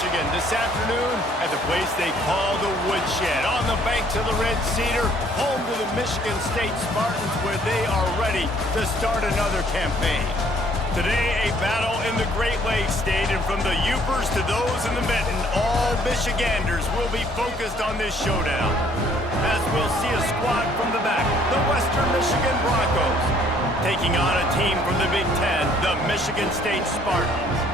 Michigan this afternoon at the place they call the Woodshed, on the banks of the Red Cedar, home to the Michigan State Spartans, where they are ready to start another campaign. Today, a battle in the Great Lakes State, and from the Upers to those in the Mitten, all Michiganders will be focused on this showdown. As we'll see a squad from the back, the Western Michigan Broncos, taking on a team from the Big Ten, the Michigan State Spartans.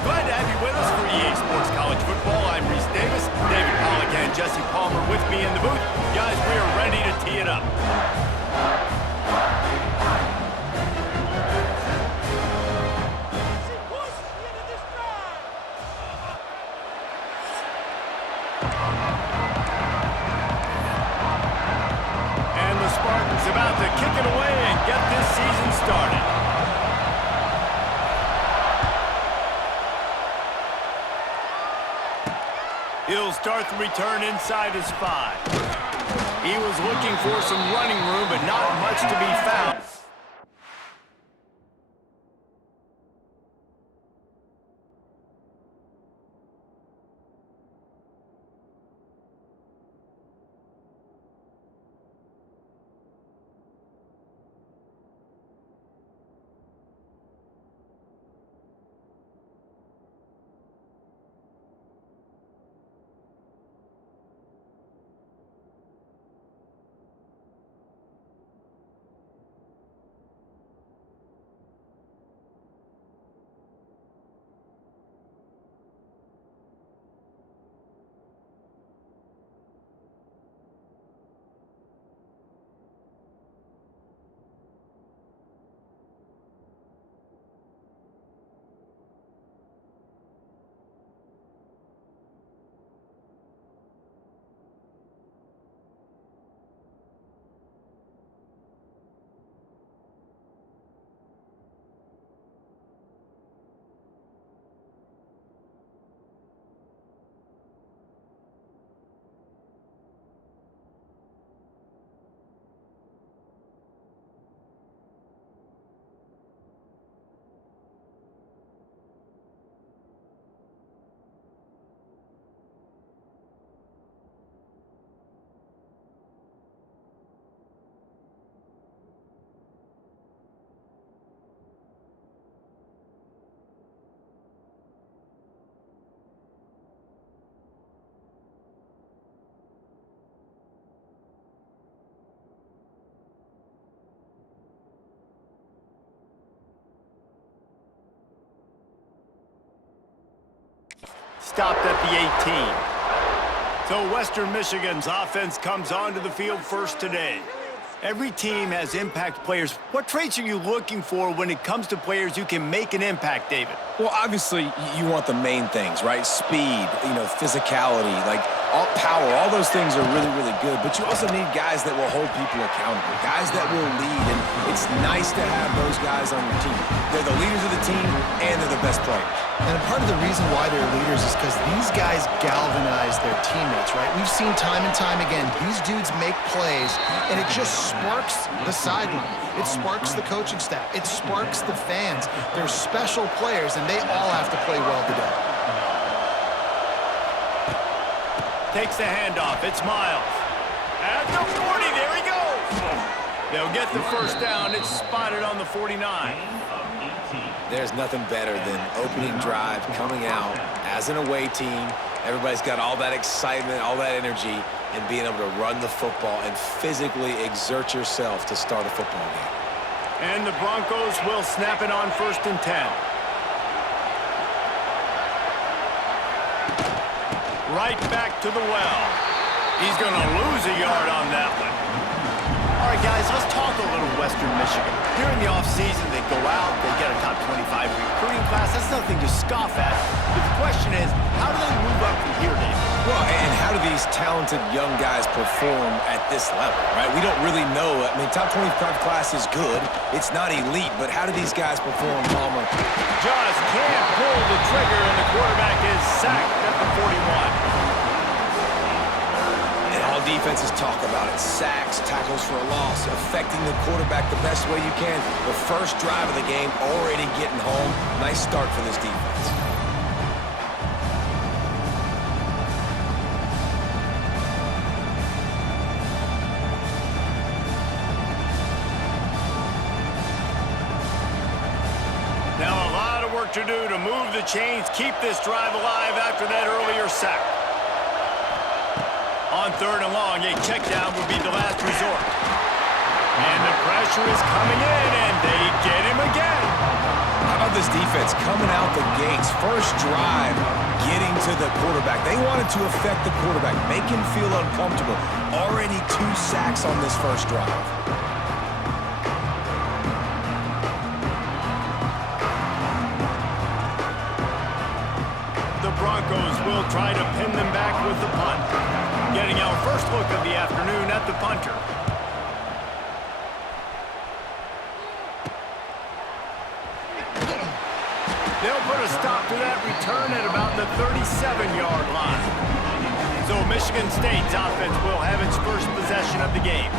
Glad to have you with us for EA Sports College Football. I'm Reese Davis, David Pollack and Jesse Palmer with me in the booth. Guys, we are ready to tee it up. About to kick it away and get this season started. He'll start the return inside his 5. He was looking for some running room, but not much to be found. Stopped at the 18. So Western Michigan's offense comes onto the field first today. Every team has impact players. What traits are you looking for when it comes to players who can make an impact, David? Well, obviously, you want the main things, right? Speed, physicality, all power. All those things are really, really good. But you also need guys that will hold people accountable, guys that will lead. And it's nice to have those guys on your team. They're the leaders of the team, and they're the best players. And part of the reason why they're leaders is because these guys galvanize their teammates, right? We've seen time and time again, these dudes make plays, and it just sparks the sideline. It sparks the coaching staff. It sparks the fans. They're special players, and they all have to play well today. Takes the handoff. It's Miles. At the 40, there he goes. They'll get the first down. It's spotted on the 49. There's nothing better than opening drive, coming out as an away team. Everybody's got all that excitement, all that energy, and being able to run the football and physically exert yourself to start a football game. And the Broncos will snap it on 1st and 10. Right back to the well. He's going to lose a yard on that one. All right, guys, let's talk a little Western Michigan. During the offseason, they go out, they get a top 25 recruiting class. That's nothing to scoff at. But the question is, how do they move up from here, Dave? Well, and how do these talented young guys perform at this level, right? We don't really know. I mean, top 25 class is good. It's not elite, but how do these guys perform, Palmer? Just can't pull the trigger, and the quarterback is sacked at the 41. All defenses talk about it. Sacks, tackles for a loss, affecting the quarterback the best way you can. The first drive of the game, already getting home. Nice start for this defense. work to do to move the chains, keep this drive alive after that earlier sack. On 3rd and long, a check down would be the last resort. And the pressure is coming in, and they get him again. How about this defense coming out the gates? First drive, getting to the quarterback. They wanted to affect the quarterback, make him feel uncomfortable. Already 2 sacks on this first drive. The Broncos will try to pin them back with the punt. Getting our first look of the afternoon at the punter. They'll put a stop to that return at about the 37-yard line. So Michigan State's offense will have its first possession of the game.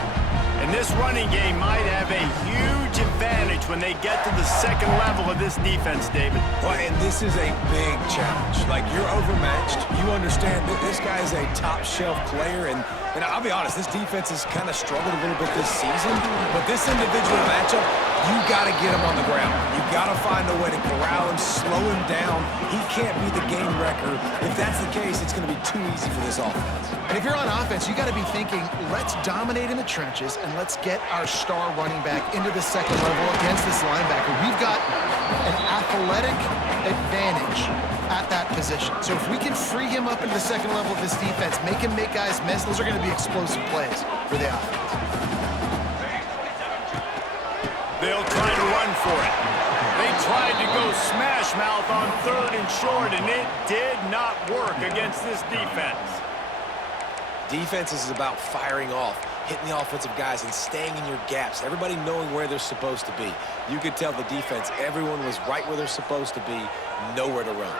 And this running game might have a huge advantage when they get to the second level of this defense, David. Well, and this is a big challenge. Like, you're overmatched. You understand that this guy is a top-shelf player. And I'll be honest, this defense has kind of struggled a little bit this season. But this individual matchup, you got to get him on the ground. You got to find a way to corral him, slow him down. He can't be the game wrecker. If that's the case, it's going to be too easy for this offense. And if you're on offense, you got to be thinking, let's dominate in the trenches and let's get our star running back into the second level against this linebacker. We've got an athletic advantage at that position. So if we can free him up into the second level of this defense, make him make guys miss, those are going to be explosive plays for the offense. They'll try to run for it. They tried to go smash mouth on 3rd and short, and it did not work against this defense. Defense is about firing off, hitting the offensive guys, and staying in your gaps. Everybody knowing where they're supposed to be. You could tell the defense, everyone was right where they're supposed to be, nowhere to run.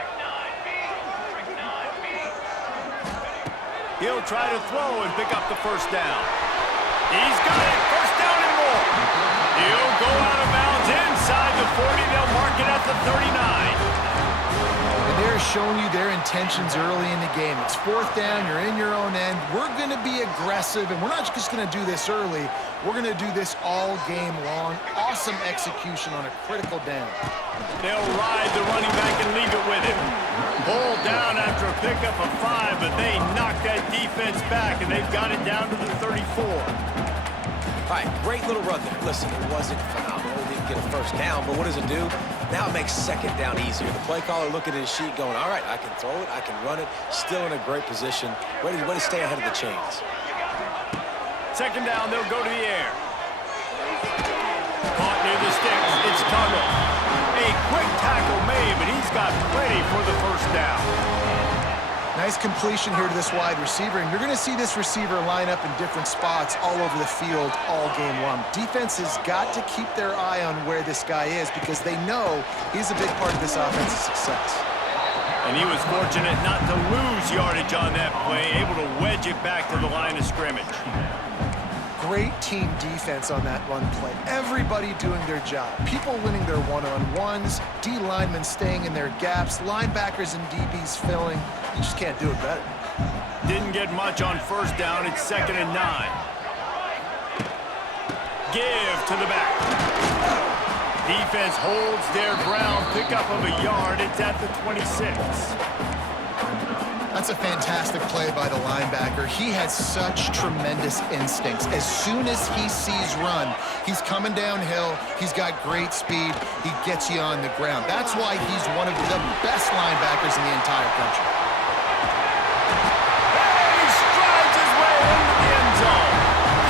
He'll try to throw and pick up the first down. He's got it. First down and more. He'll go out of bounds inside the 40. They'll mark it at the 39. And they're showing you their intentions early in the game. It's 4th down. You're in your own end. We're going to be aggressive, and we're not just going to do this early. We're going to do this all game long. Awesome execution on a critical down. They'll ride the running back and leave it with him. Pulled down after a pickup of 5, but they knocked that defense back, and they've got it down to the 34. All right, great little run there. Listen, it wasn't phenomenal. It didn't get a first down, but what does it do? Now it makes second down easier. The play caller looking at his sheet going, all right, I can throw it, I can run it, still in a great position, ready to stay ahead of the chains. Second down, they'll go to the air. Caught near the sticks. It's Tuttle. A quick tackle made, but he's got plenty for the first down. Nice completion here to this wide receiver, and you're going to see this receiver line up in different spots all over the field all game long. Defense has got to keep their eye on where this guy is because they know he's a big part of this offense's success. And he was fortunate not to lose yardage on that play, able to wedge it back to the line of scrimmage. Great team defense on that run play. Everybody doing their job. People winning their one-on-ones, D linemen staying in their gaps, linebackers and DBs filling. You just can't do it better. Didn't get much on first down. It's 2nd and 9. Give to the back. Defense holds their ground. Pickup of a yard. It's at the 26. That's a fantastic play by the linebacker. He has such tremendous instincts. As soon as he sees run, he's coming downhill. He's got great speed. He gets you on the ground. That's why he's one of the best linebackers in the entire country. And he strides his way into the end zone.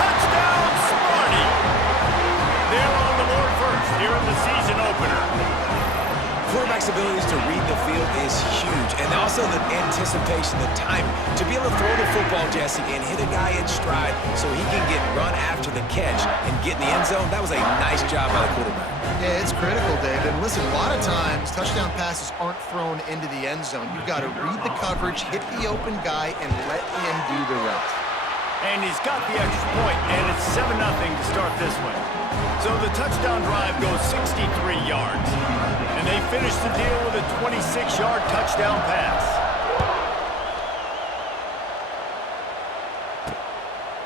Touchdown, Smarty. They're on the board first here in the season opener. Quarterback's abilities to read the field is huge, and also the anticipation, the timing. To be able to throw the football, Jesse, and hit a guy in stride so he can get run after the catch and get in the end zone, that was a nice job by the quarterback. Yeah, it's critical, David. And listen, a lot of times, touchdown passes aren't thrown into the end zone. You've got to read the coverage, hit the open guy, and let him do the rest. And he's got the extra point, and it's 7-0 to start this one. So the touchdown drive goes 63 yards. And they finish the deal with a 26-yard touchdown pass.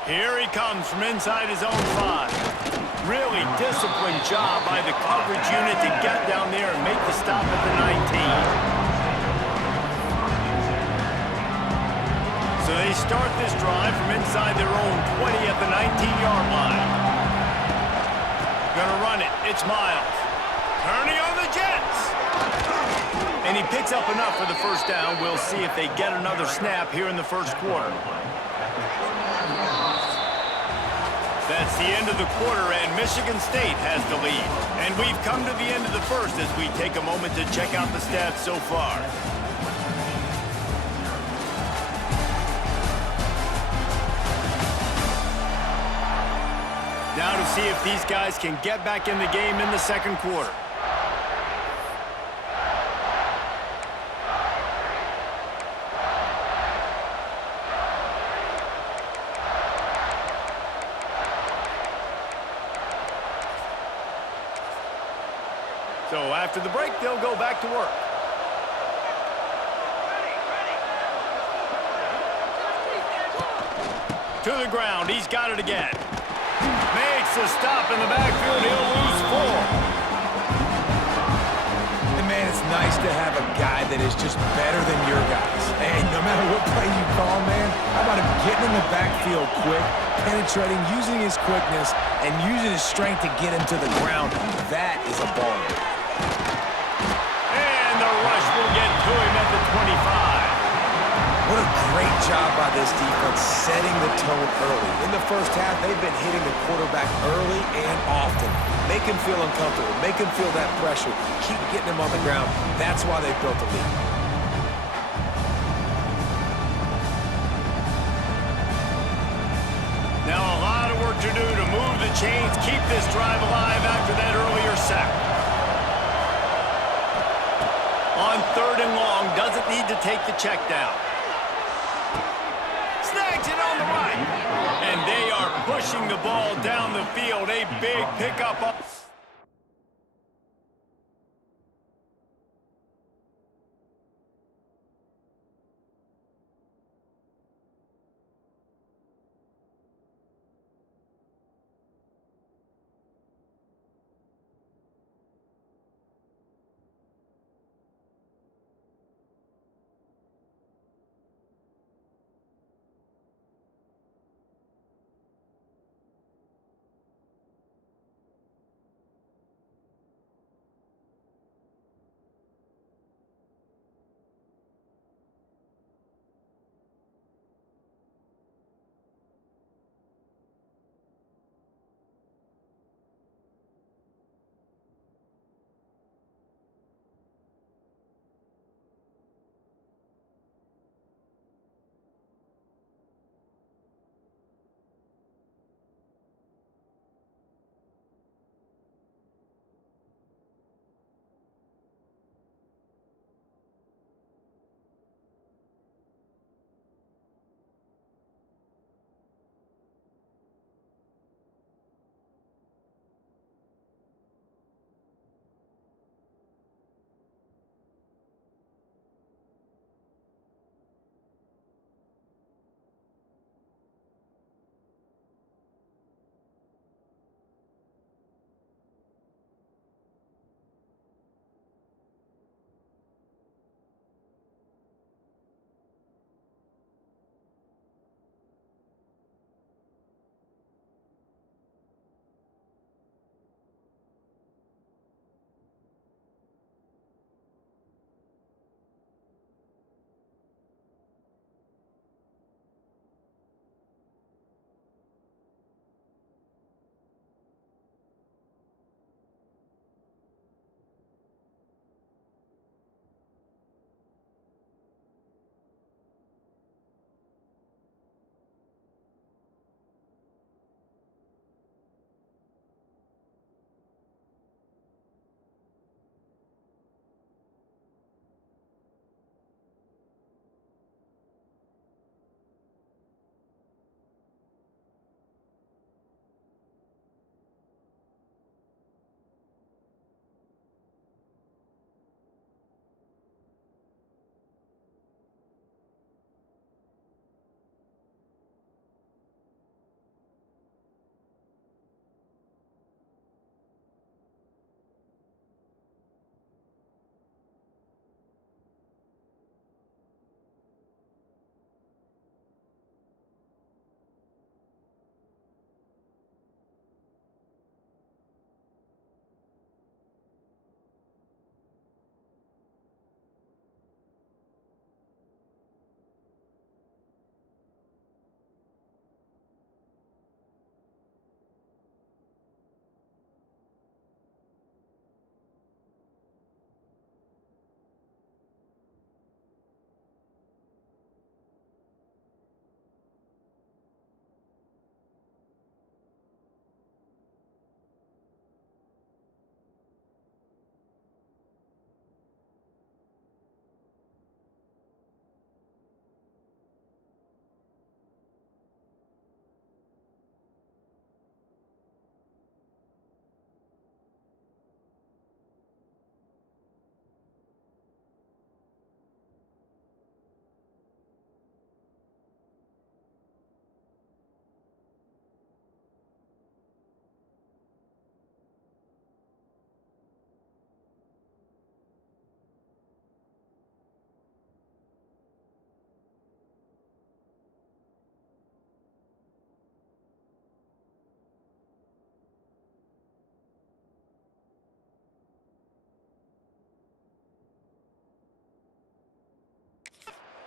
Here he comes from inside his own 5. Really disciplined job by the coverage unit to get down there and make the stop at the 19. So they start this drive from inside their own 20 at the 19-yard line. Gonna run it. It's Miles. Turning on the Jets. And he picks up enough for the first down. We'll see if they get another snap here in the first quarter. That's the end of the quarter, and Michigan State has the lead. And we've come to the end of the first as we take a moment to check out the stats so far. Now to see if these guys can get back in the game in the second quarter. So after the break, they'll go back to work. To the ground. He's got it again. Makes a stop in the backfield. He'll lose 4. And, man, it's nice to have a guy that is just better than your guys. And no matter what play you call, man, how about him getting in the backfield quick, penetrating, using his quickness, and using his strength to get him to the ground. That is a baller. And the rush will get to him at the 25. What a great job by this defense setting the tone early. In the first half, they've been hitting the quarterback early and often. Make him feel uncomfortable. Make him feel that pressure. Keep getting him on the ground. That's why they've built the lead. Now a lot of work to do to move the chains, keep this drive alive after that earlier sack. On 3rd and long, doesn't need to take the check down. Snags it on the right. And they are pushing the ball down the field. A big pickup.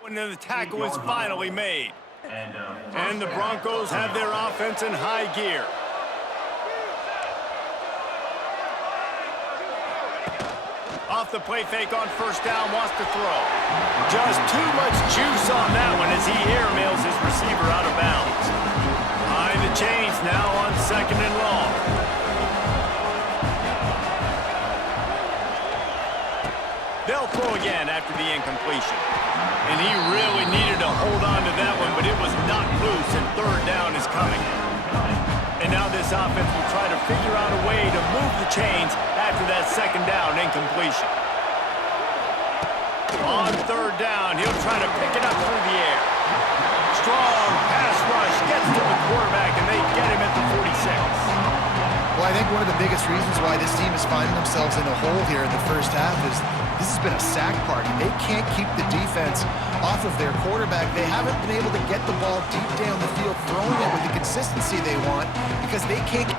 And then the tackle is finally made. And the Broncos have their offense in high gear. Off the play fake on first down, wants to throw. Just too much juice on that one as he airmails his receiver out of bounds. Behind the chains now on 2nd and long. They'll throw again after the incompletion. And he really needed to hold on to that one, but it was knocked loose, and 3rd down is coming. And now this offense will try to figure out a way to move the chains after that 2nd down incompletion. On 3rd down, he'll try to pick it up through the air. Strong pass rush gets to the quarterback, and they get him at the 46. Well, I think one of the biggest reasons why this team is finding themselves in a hole here in the first half is this has been a sack party. They can't keep the defense off of their quarterback. They haven't been able to get the ball deep down the field, throwing it with the consistency they want because they can't.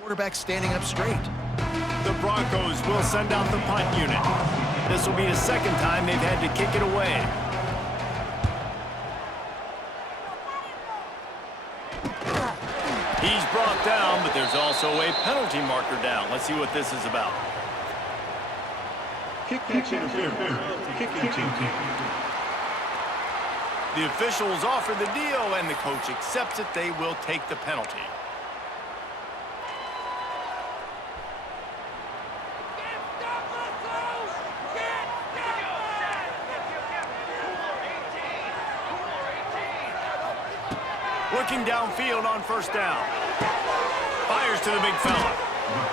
Quarterback standing up straight. The Broncos will send out the punt unit. This will be the 2nd time they've had to kick it away. He's brought down, but there's also a penalty marker down. Let's see what this is about. Kick interference. Kicking team. The officials offer the deal, and the coach accepts it. They will take the penalty. Looking downfield on 1st down. Fires to the big fella.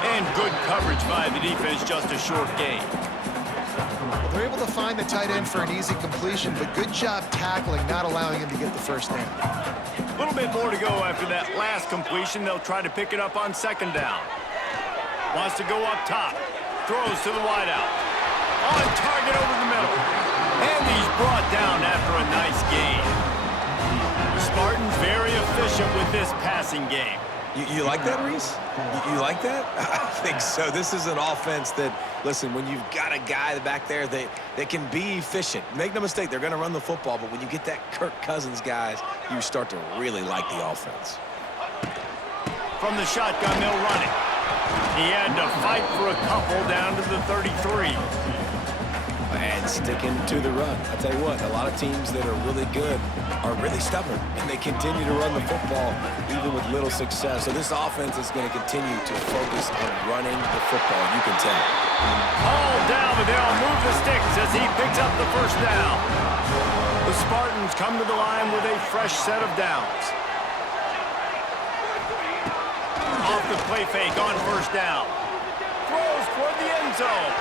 And good coverage by the defense, just a short gain. Well, they're able to find the tight end for an easy completion, but good job tackling, not allowing him to get the 1st down. A little bit more to go after that last completion. They'll try to pick it up on 2nd down. Wants to go up top. Throws to the wideout. On target over the middle. And he's brought down after a nice gain. The Spartans very efficient with this passing game. You like that, Reese? You like that? I think so. This is an offense that, listen, when you've got a guy back there that can be efficient, make no mistake, they're going to run the football, but when you get that Kirk Cousins guys, you start to really like the offense. From the shotgun, they'll run it. He had to fight for a couple down to the 33. And sticking to the run. I tell you what, a lot of teams that are really good are really stubborn, and they continue to run the football even with little success. So this offense is going to continue to focus on running the football. You can tell. All down, but they'll move the sticks as he picks up the first down. The Spartans come to the line with a fresh set of downs. Off the play fake on first down. Throws toward the end zone.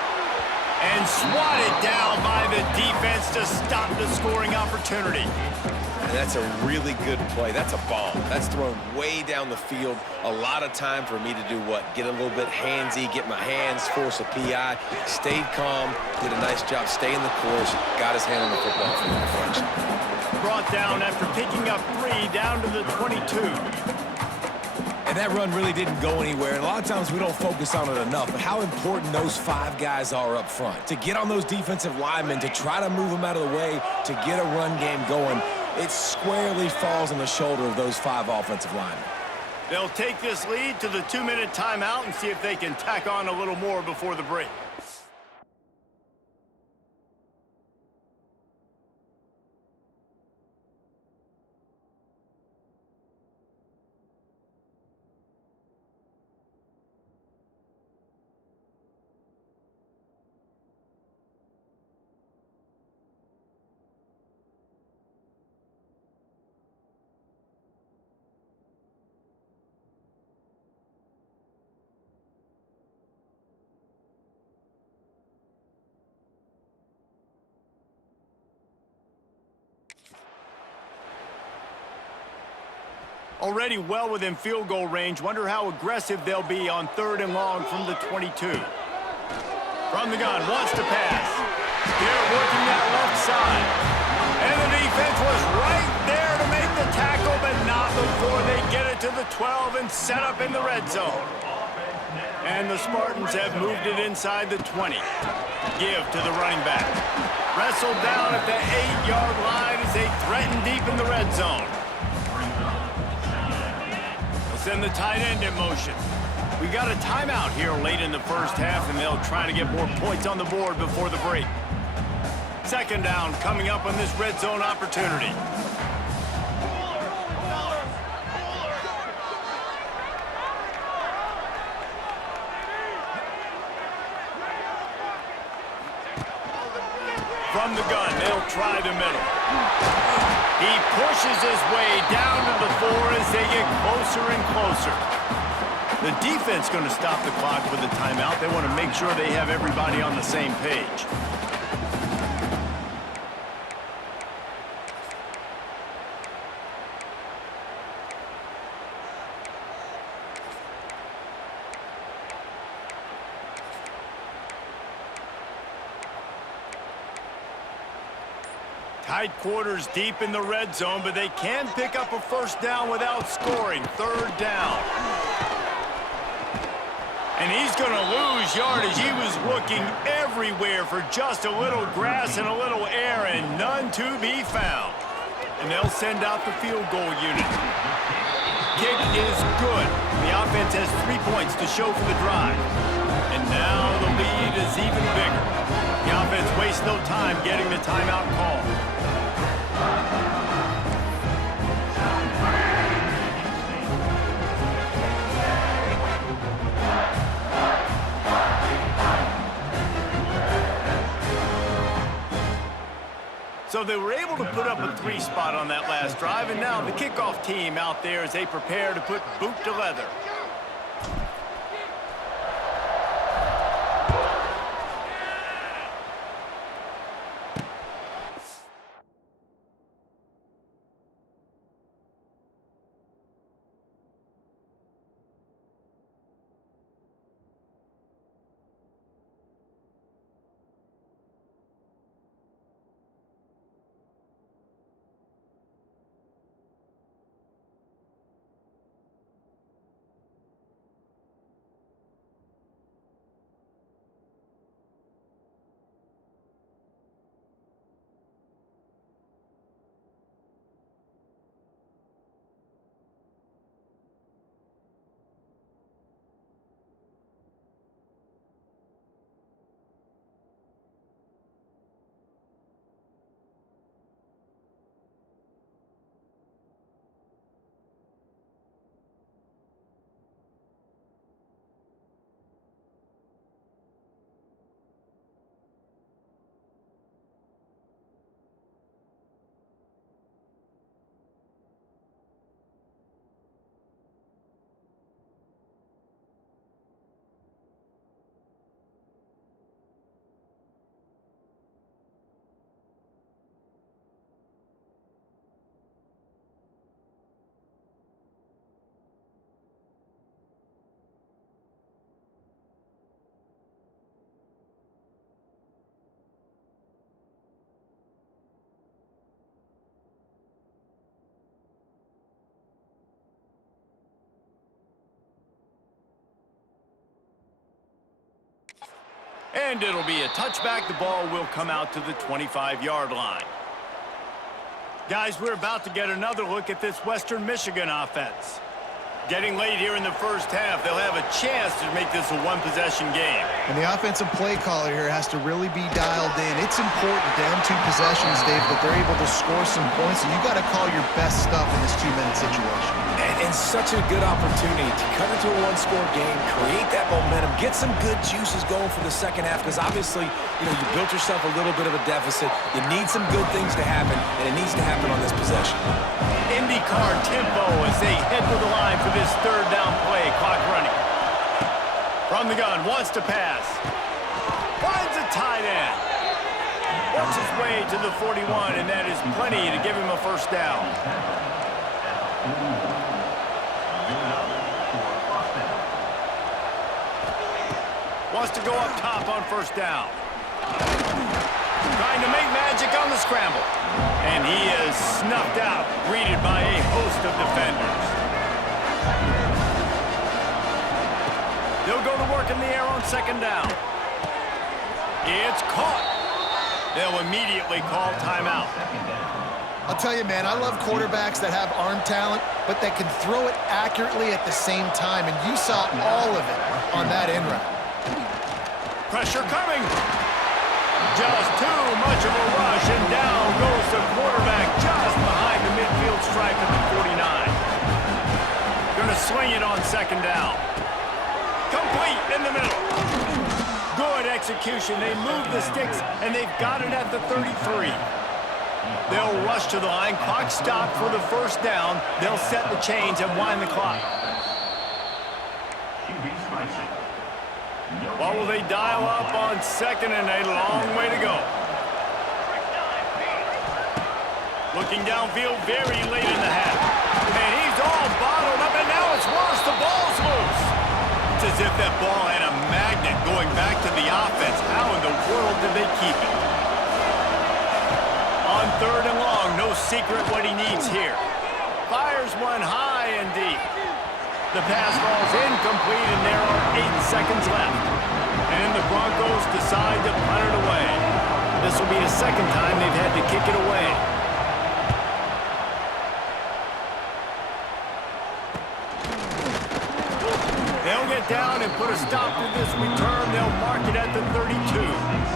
And swatted down by the defense to stop the scoring opportunity. And that's a really good play. That's a bomb. That's thrown way down the field. A lot of time for me to do what? Get a little bit handsy, get my hands, force a PI. Stayed calm, did a nice job staying the course, got his hand on the football for the deflection. Brought down after picking up 3 down to the 22. And that run really didn't go anywhere. And a lot of times we don't focus on it enough, but how important those 5 guys are up front. To get on those defensive linemen, to try to move them out of the way, to get a run game going, it squarely falls on the shoulder of those 5 offensive linemen. They'll take this lead to the 2-minute timeout and see if they can tack on a little more before the break. Already well within field goal range. Wonder how aggressive they'll be on 3rd and long from the 22. From the gun, wants to pass. They're working that left side. And the defense was right there to make the tackle, but not before they get it to the 12 and set up in the red zone. And the Spartans have moved it inside the 20. Give to the running back. Wrestled down at the 8-yard line as they threaten deep in the red zone. Send the tight end in motion. We got a timeout here late in the first half, and they'll try to get more points on the board before the break. 2nd down coming up on this red zone opportunity. From the gun, they'll try the middle. He pushes his way down to the 4 as they get closer and closer. The defense going to stop the clock with a timeout. They want to make sure they have everybody on the same page. Tight quarters deep in the red zone, but they can pick up a first down without scoring. 3rd down. And he's going to lose yardage. He was looking everywhere for just a little grass and a little air, and none to be found. And they'll send out the field goal unit. Kick is good. The offense has 3 points to show for the drive. And now the lead is even bigger. The offense wastes no time getting the timeout call. So they were able to put up a 3 spot on that last drive, and now the kickoff team out there as they prepare to put boot to leather. And it'll be a touchback. The ball will come out to the 25-yard line. Guys, we're about to get another look at this Western Michigan offense. Getting late here in the first half, they'll have a chance to make this a one-possession game. And the offensive play caller here has to really be dialed in. It's important down 2 possessions, Dave, that they're able to score some points, and you got to call your best stuff in this 2-minute situation. And such a good opportunity to cut into a one-score game, create that momentum, get some good juices going for the second half, because obviously, you built yourself a little bit of a deficit. You need some good things to happen, and it needs to happen on this possession. IndyCar tempo as they head to the line for this third down play. Clock running. From the gun, wants to pass. Finds a tight end. Works his way to the 41, and that is plenty to give him a first down. Wants to go up top on first down. Trying to make magic on the scramble. And he is snuffed out, greeted by a host of defenders. They'll go to work in the air on second down. It's caught. They'll immediately call timeout. I'll tell you, man, I love quarterbacks that have arm talent, but that can throw it accurately at the same time, and you saw all of it on that end route. Pressure coming. Just too much of a rush, and down goes the quarterback just behind the midfield stripe at the 49. Gonna swing it on second down. Complete in the middle. Good execution. They move the sticks, and they've got it at the 33. They'll rush to the line. Clock stopped for the first down. They'll set the chains and wind the clock. What will they dial up on second, and a long way to go. Looking downfield very late in the half. And he's all bottled up, and now it's worse. The ball's loose. It's as if that ball had a magnet going back to the offense. How in the world did they keep it? On third and long, no secret what he needs here. Fires one high and deep. The pass falls incomplete, and there are 8 seconds left. And the Broncos decide to punt it away. This will be the second time they've had to kick it away. They'll get down and put a stop to this return. They'll mark it at the 32.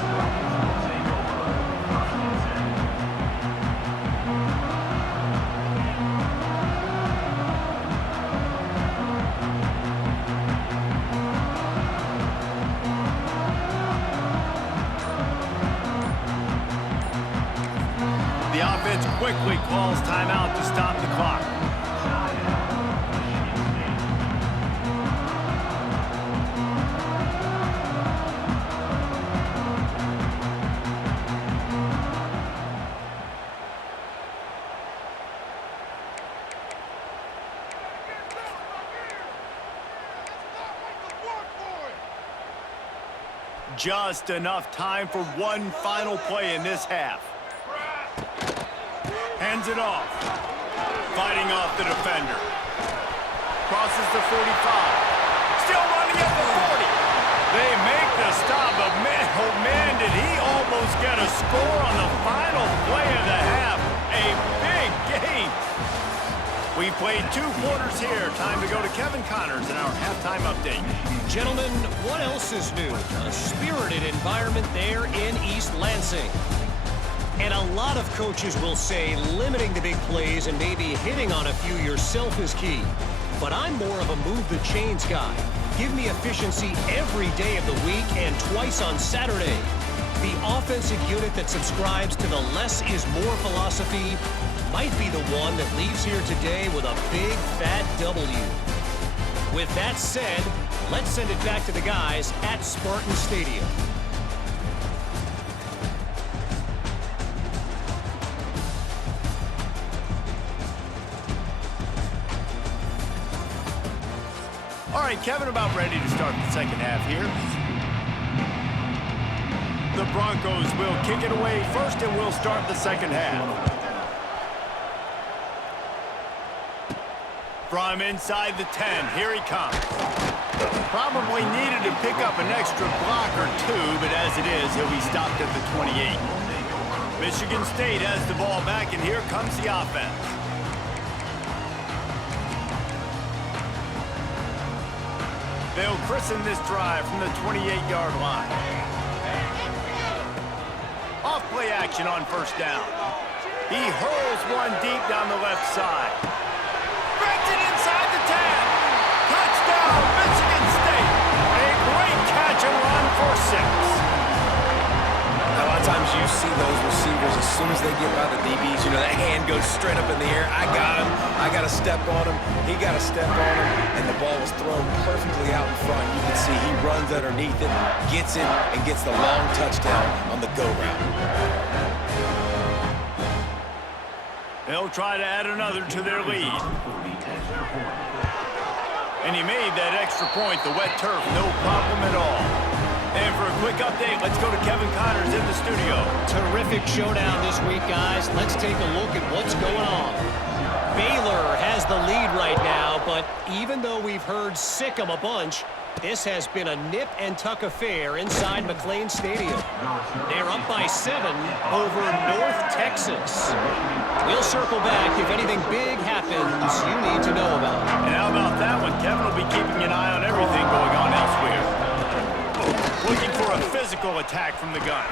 The offense quickly calls timeout to stop the clock. Just enough time for one final play in this half. Hands it off. Fighting off the defender. Crosses the 45. Still running at the 40. They make the stop, but man, oh man, did he almost get a score on the final play of the half. A big game. We played 2 quarters here. Time to go to Kevin Connors in our halftime update. Gentlemen, what else is new? A spirited environment there in East Lansing. And a lot of coaches will say limiting the big plays and maybe hitting on a few yourself is key. But I'm more of a move the chains guy. Give me efficiency every day of the week and twice on Saturday. The offensive unit that subscribes to the less is more philosophy might be the one that leaves here today with a big fat W. With that said, let's send it back to the guys at Spartan Stadium. All right, Kevin, about ready to start the second half here. The Broncos will kick it away first, and we'll start the second half. From inside the 10, here he comes. Probably needed to pick up an extra block or two, but as it is, he'll be stopped at the 28. Michigan State has the ball back, and here comes the offense. They'll christen this drive from the 28-yard line. Off play action on first down. He hurls one deep down the left side. Brings it inside the 10. Touchdown, Michigan State. A great catch and run for 6. A lot of times you see those receivers, as soon as they get by the DBs, you know, that hand goes straight up in the air. I got him. I got to step on him. He got to step on him. And the ball was thrown perfectly out in front. You can see he runs underneath it, gets it, and gets the long touchdown on the go route. They'll try to add another to their lead. And he made that extra point, the wet turf, no problem at all. And for a quick update, let's go to Kevin Connors in the studio. Terrific showdown this week, guys. Let's take a look at what's going on. Baylor has the lead right now, but even though we've heard sick 'em a bunch, this has been a nip-and-tuck affair inside McLean Stadium. They're up by 7 over North Texas. We'll circle back if anything big happens you need to know about. And how about that one? Kevin will be keeping an eye on everything going on elsewhere. Looking for a physical attack from the gun.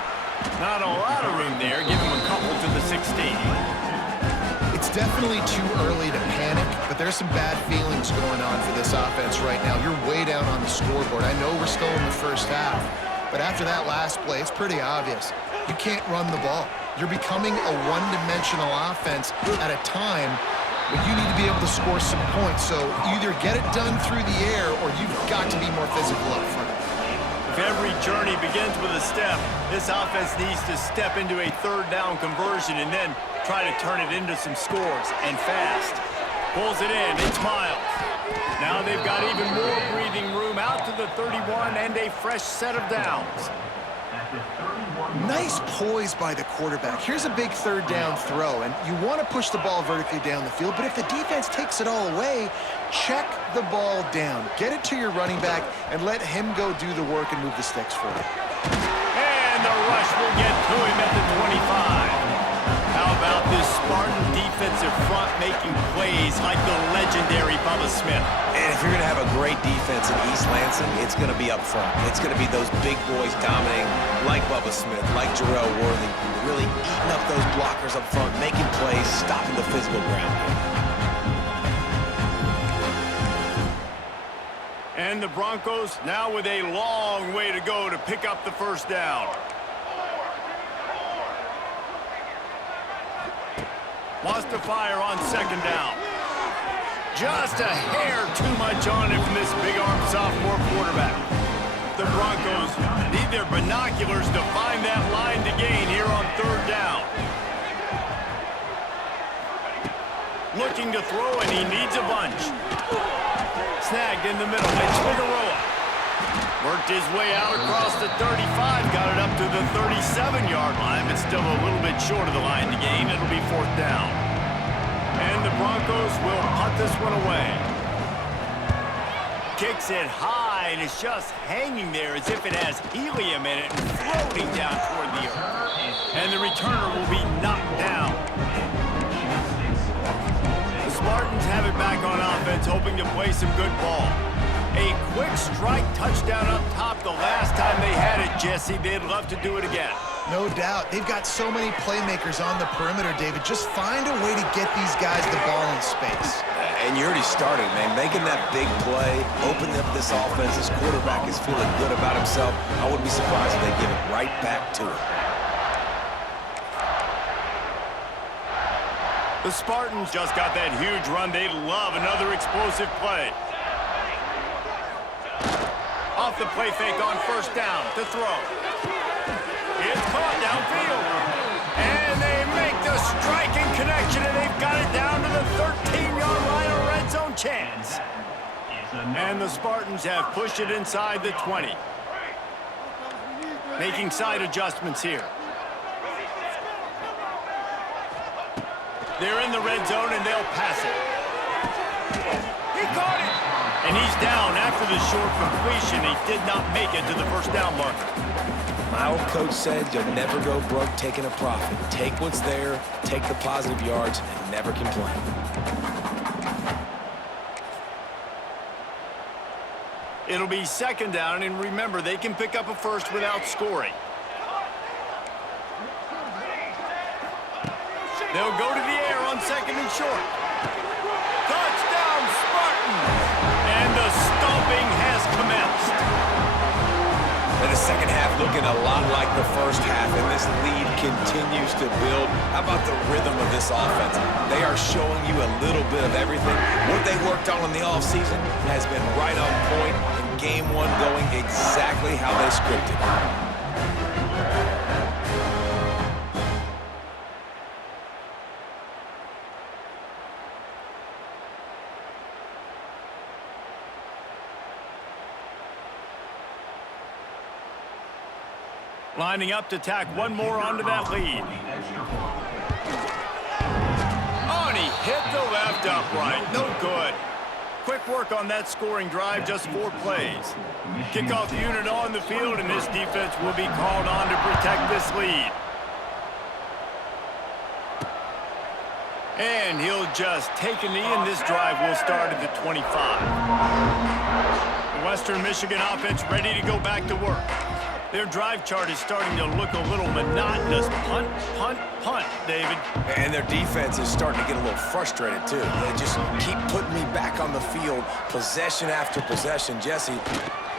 Not a lot of room there. Give him a couple to the 16. It's definitely too early to panic, but there's some bad feelings going on for this offense right now. You're way down on the scoreboard. I know we're still in the first half, but after that last play, it's pretty obvious. You can't run the ball. You're becoming a one-dimensional offense at a time when you need to be able to score some points. So either get it done through the air or you've got to be more physical up front. If every journey begins with a step, this offense needs to step into a third down conversion and then try to turn it into some scores, and fast. Pulls it in, it's Miles. Now they've got even more breathing room out to the 31 and a fresh set of downs. Nice poise by the quarterback. Here's a big third down throw, and you want to push the ball vertically down the field, but if the defense takes it all away, check the ball down. Get it to your running back and let him go do the work and move the sticks for you. And the rush will get to him at the 25. How about this Spartan defensive front making plays like the legendary Bubba Smith? And if you're going to have a great defense in East Lansing, it's going to be up front. It's going to be those big boys dominating like Bubba Smith, like Jarrell Worthy, really eating up those blockers up front, making plays, stopping the physical ground game. And the Broncos now with a long way to go to pick up the first down. Wants to fire on second down. Just a hair too much on it from this big-arm sophomore quarterback. The Broncos need their binoculars to find that line to gain here on third down. Looking to throw, and he needs a bunch. Snagged in the middle. It's Figueroa. Worked his way out across the 35. Got it up to the 37-yard line, but still a little bit short of the line to gain. It'll be fourth down. And the Broncos will punt this one away. Kicks it high, and it's just hanging there as if it has helium in it and floating down toward the earth. And the returner will be knocked down. The Spartans have it back on offense, hoping to play some good ball. A quick strike touchdown up top the last time they had it, Jesse. They'd love to do it again. No doubt. They've got so many playmakers on the perimeter, David. Just find a way to get these guys the ball in space. And you already started, man. Making that big play, opening up this offense. This quarterback is feeling good about himself. I wouldn't be surprised if they give it right back to him. The Spartans just got that huge run. They'd love another explosive play. Off the play fake on first down to throw. It's caught downfield. And they make the striking connection, and they've got it down to the 13-yard line, a red zone chance. And the Spartans have pushed it inside the 20. Making side adjustments here. They're in the red zone, and they'll pass it. He caught it. And he's down after the short completion. He did not make it to the first down marker. My old coach said you'll never go broke taking a profit. Take what's there, take the positive yards, and never complain. It'll be second down, and remember, they can pick up a first without scoring. They'll go to the air on second and short. Touchdown, Spartans! And the stomping has commenced. And the second half looking a lot like the first half, and this lead continues to build. How about the rhythm of this offense? They are showing you a little bit of everything. What they worked on in the offseason has been right on point, and game one going exactly how they scripted. Lining up to tack one more onto that lead. Oh, and he hit the left upright. No good. Quick work on that scoring drive, just 4 plays. Kickoff unit on the field, and this defense will be called on to protect this lead. And he'll just take a knee, and this drive will start at the 25. The Western Michigan offense ready to go back to work. Their drive chart is starting to look a little monotonous. Punt, punt, punt, David. And their defense is starting to get a little frustrated, too. They just keep putting me back on the field, possession after possession. Jesse,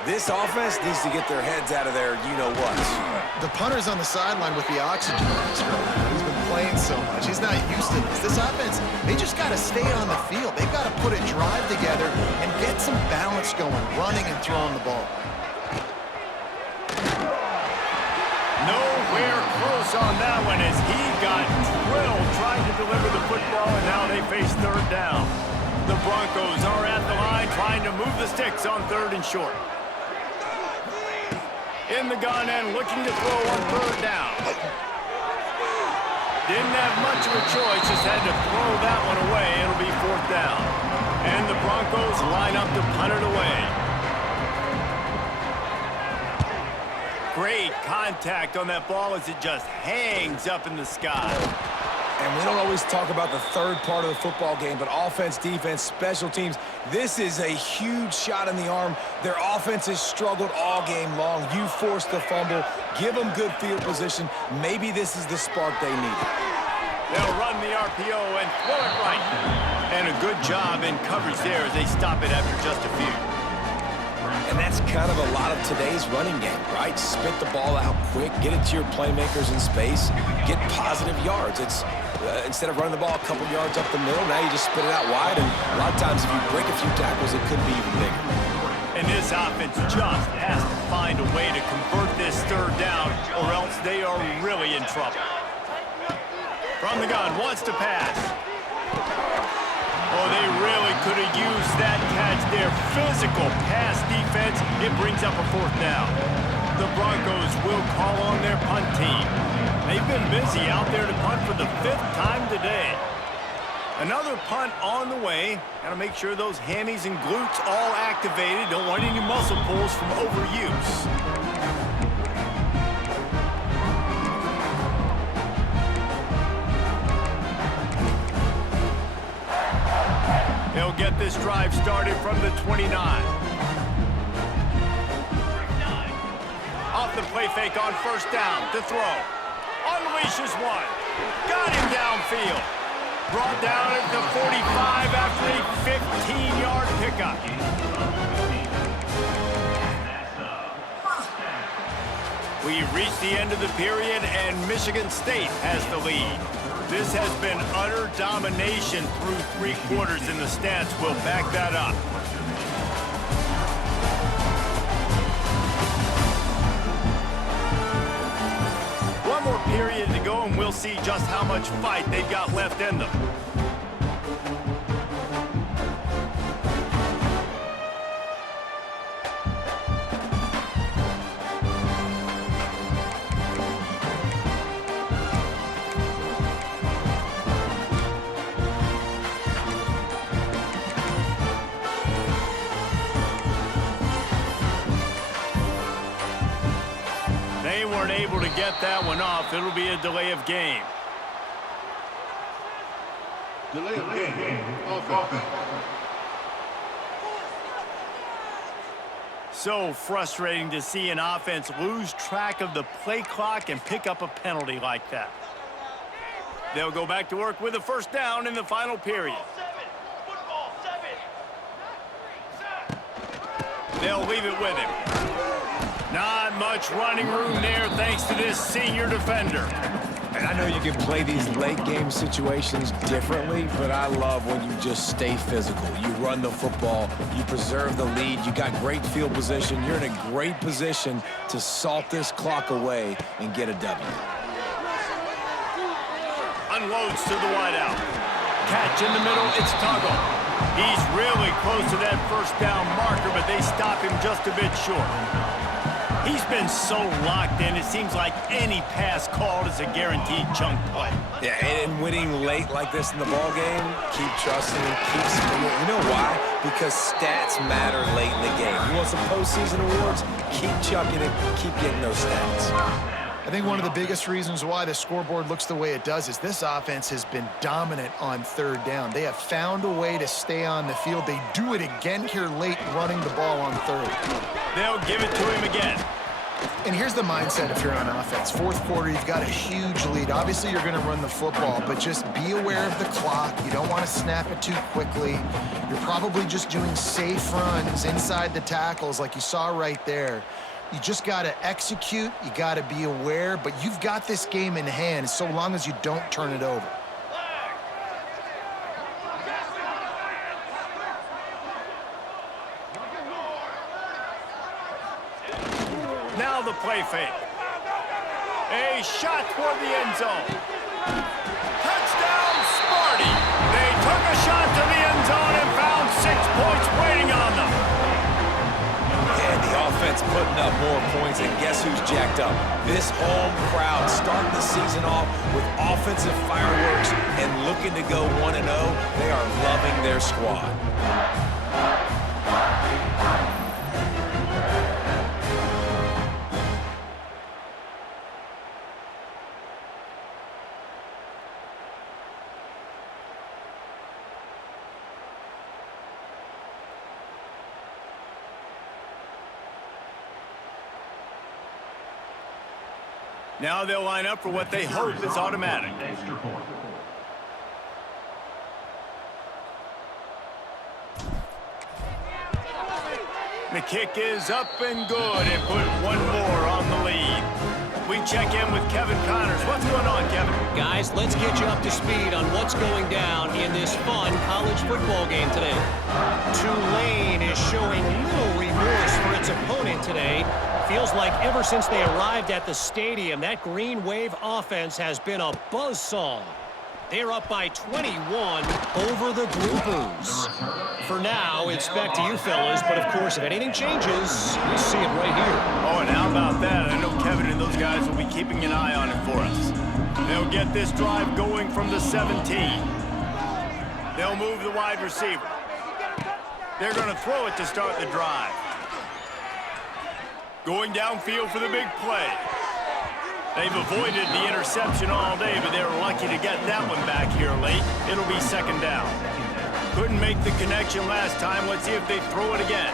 this offense needs to get their heads out of their you-know-what. The punter's on the sideline with the oxygen mask right now. He's been playing so much. He's not used to this. This offense, they just got to stay on the field. They've got to put a drive together and get some balance going, running and throwing the ball. Nowhere close on that one as he got drilled trying to deliver the football, and now they face third down. The Broncos are at the line trying to move the sticks on third and short. In the gun and looking to throw on third down. Didn't have much of a choice, just had to throw that one away. It'll be fourth down. And the Broncos line up to punt it away. Great contact on that ball as it just hangs up in the sky. And we don't always talk about the third part of the football game, but offense, defense, special teams, this is a huge shot in the arm. Their offense has struggled all game long. You force the fumble, give them good field position. Maybe this is the spark they need. They'll run the RPO and throw it right. And a good job in coverage there as they stop it after just a few. And that's kind of a lot of today's running game, right? Spit the ball out quick, get it to your playmakers in space, get positive yards. It's instead of running the ball a couple yards up the middle, now you just spit it out wide, and a lot of times if you break a few tackles, it could be even bigger. And this offense just has to find a way to convert this third down, or else they are really in trouble. From the gun, wants to pass. Oh, they really could have used that catch there. Physical pass defense. It brings up a fourth down. The Broncos will call on their punt team. They've been busy out there to punt for the 5th time today. Another punt on the way. Got to make sure those hammies and glutes all activated. Don't want any muscle pulls from overuse. They'll get this drive started from the 29. Off the play fake on first down to throw. Unleashes one. Got him downfield. Brought down at the 45 after a 15-yard pickup. We reached the end of the period, and Michigan State has the lead. This has been utter domination through 3 quarters, and the stats will back that up. One more period to go, and we'll see just how much fight they've got left in them. They weren't able to get that one off. It'll be a delay of game. Delay of game. Offense. So frustrating to see an offense lose track of the play clock and pick up a penalty like that. They'll go back to work with a first down in the final period. They'll leave it with him. Not much running room there thanks to this senior defender. And I know you can play these late game situations differently, but I love when you just stay physical. You run the football, you preserve the lead, you got great field position, you're in a great position to salt this clock away and get a W. Unloads to the wideout. Catch in the middle, it's Tuggle. He's really close to that first down marker, but they stop him just a bit short. He's been so locked in, it seems like any pass called is a guaranteed chunk play. Yeah, and winning late like this in the ball game, keep trusting and keep swinging. You know why? Because stats matter late in the game. You want some postseason awards? Keep chucking it, keep getting those stats. I think one of the biggest reasons why the scoreboard looks the way it does is this offense has been dominant on third down. They have found a way to stay on the field. They do it again here late, running the ball on third. They'll give it to him again. And here's the mindset if you're on offense. Fourth quarter, you've got a huge lead. Obviously, you're going to run the football, but just be aware of the clock. You don't want to snap it too quickly. You're probably just doing safe runs inside the tackles like you saw right there. You just got to execute. You got to be aware, but you've got this game in hand so long as you don't turn it over. Now the play fake. A shot toward the end zone. Touchdown, Sparty. They took a shot to the end zone and found 6 points waiting on them. And the offense putting up more points, and guess who's jacked up? This home crowd starting the season off with offensive fireworks and looking to go 1-0. They are loving their squad. Now they'll line up for what they hope is automatic. The kick is up and good and put one more on the lead. We check in with Kevin Connors. What's going on, Kevin? Guys, let's get you up to speed on what's going down in this fun college football game today. Tulane is showing little remorse for its opponent today. Feels like ever since they arrived at the stadium, that Green Wave offense has been a buzzsaw. They're up by 21 over the Blue Boos. For now, it's back to you fellas, but of course, if anything changes, you'll see it right here. Oh, and how about that? I know Kevin and those guys will be keeping an eye on it for us. They'll get this drive going from the 17. They'll move the wide receiver. They're going to throw it to start the drive. Going downfield for the big play. They've avoided the interception all day, but they were lucky to get that one back here late. It'll be second down. Couldn't make the connection last time. Let's see if they throw it again.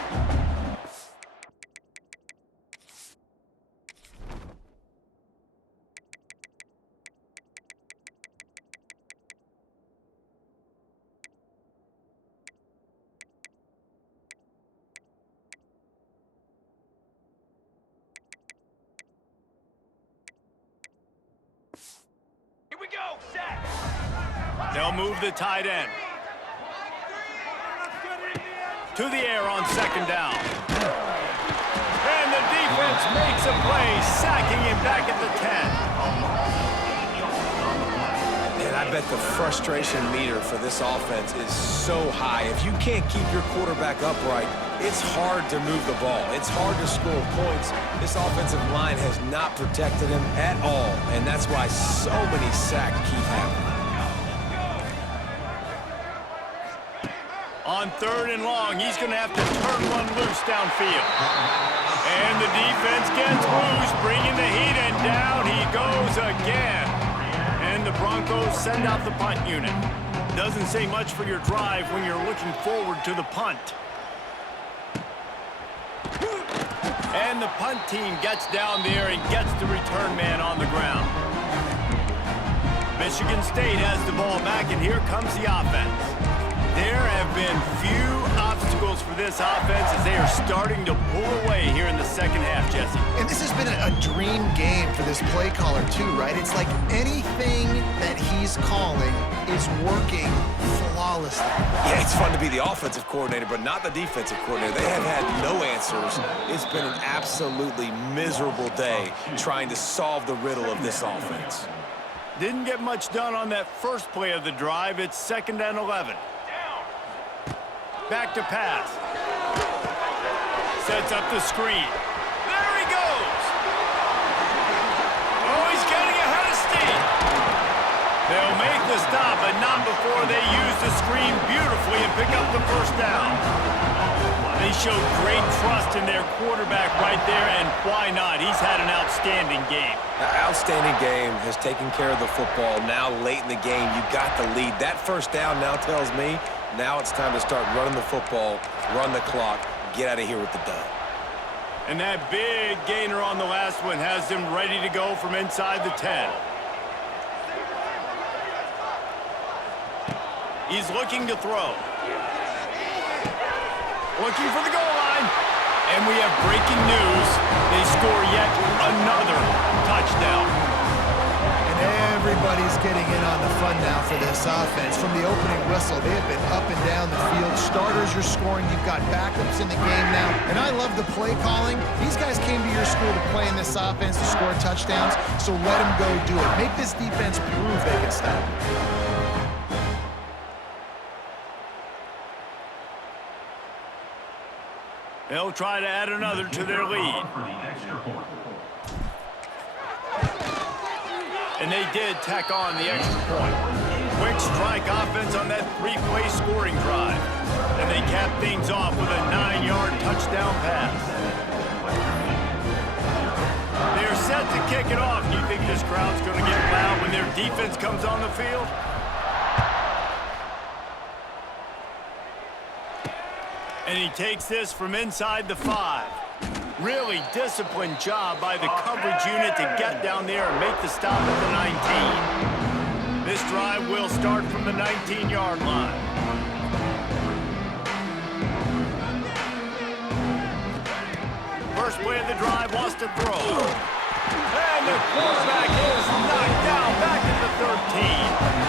They'll move the tight end. To the air on second down. And the defense makes a play, sacking him back at the 10. And I bet the frustration meter for this offense is so high. If you can't keep your quarterback upright, it's hard to move the ball. It's hard to score points. This offensive line has not protected him at all, and that's why so many sacks keep happening. On third and long, he's going to have to turn one loose downfield. And the defense gets loose, bringing the heat send out the punt unit. Doesn't say much for your drive when you're looking forward to the punt. And the punt team gets down there and gets the return man on the ground. Michigan State has the ball back, and here comes the offense. There have been few obstacles for this offense as they are starting to pull away here in the second half, Jesse. And this has been a dream game for this play caller too, right? It's like anything that he's calling is working flawlessly. Yeah, it's fun to be the offensive coordinator, but not the defensive coordinator. They have had no answers. It's been an absolutely miserable day trying to solve the riddle of this offense. Didn't get much done on that first play of the drive. It's 2nd and 11. Back to pass. Sets up the screen. There he goes. Oh, he's getting ahead of steam. They'll make the stop, but not before they use the screen beautifully and pick up the first down. They showed great trust in their quarterback right there, and why not? He's had an outstanding game. Outstanding game, has taken care of the football. Now late in the game, you got the lead. That first down now tells me now it's time to start running the football, run the clock, get out of here with the dub. And that big gainer on the last one has them ready to go from inside the 10. He's looking to throw. Looking for the goal line. And we have breaking news. They score yet another touchdown. And everybody's getting in on the fun now for this offense. From the opening whistle, they have been up and down the field. Starters are scoring. You've got backups in the game now. And I love the play calling. These guys came to your school to play in this offense to score touchdowns, so let them go do it. Make this defense prove they can stop it. They'll try to add another to their lead. And they did tack on the extra point. Quick strike offense on that 3-play scoring drive. And they cap things off with a 9-yard touchdown pass. They're set to kick it off. Do you think this crowd's going to get loud when their defense comes on the field? And he takes this from inside the 5. Really disciplined job by the coverage unit to get down there and make the stop at the 19. This drive will start from the 19-yard line. First play of the drive wants to throw. And the quarterback is knocked down back at the 13.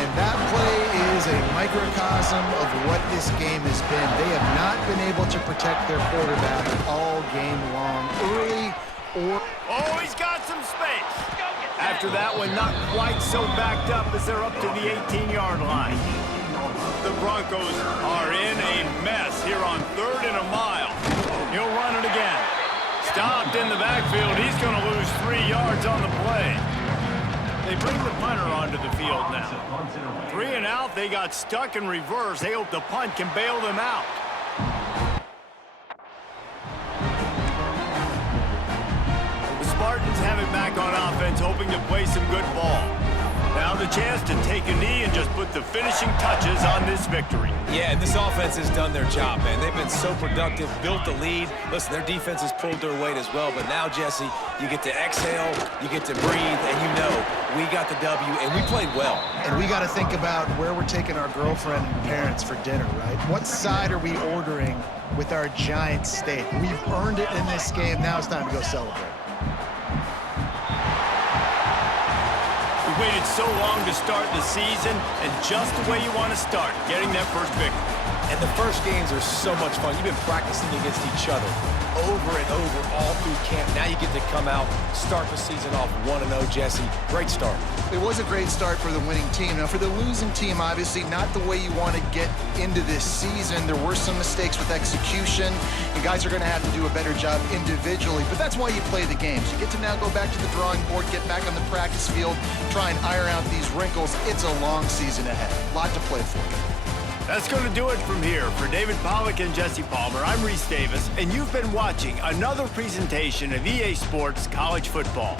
And that play is a microcosm of what this game has been. They have not been able to protect their quarterback all game long, early or... Oh, he's got some space. After that one, not quite so backed up as they're up to the 18-yard line. The Broncos are in a mess here on 3rd and a mile. He'll run it again. Stopped in the backfield. He's going to lose 3 yards on the play. They bring the punter onto the field now. 3 and out, they got stuck in reverse. They hope the punt can bail them out. The Spartans have it back on offense, hoping to play some good ball. Now the chance to take a knee and just put the finishing touches on this victory. Yeah, and this offense has done their job, man. They've been so productive, built the lead. Listen, their defense has pulled their weight as well, but now, Jesse, you get to exhale, you get to breathe, and you know we got the W, and we played well. And we got to think about where we're taking our girlfriend and parents for dinner, right? What side are we ordering with our giant steak? We've earned it in this game. Now it's time to go celebrate. We waited so long to start the season, and just the way you want to start, getting that first victory. And the first games are so much fun. You've been practicing against each other over and over all through camp. Now you get to come out, start the season off 1-0, Jesse. Great start. It was a great start for the winning team. Now, for the losing team, obviously not the way you want to get into this season. There were some mistakes with execution, and guys are going to have to do a better job individually. But that's why you play the games. You get to now go back to the drawing board, get back on the practice field, try and iron out these wrinkles. It's a long season ahead. A lot to play for. That's going to do it from here. For David Pollack and Jesse Palmer, I'm Reese Davis, and you've been watching another presentation of EA Sports College Football.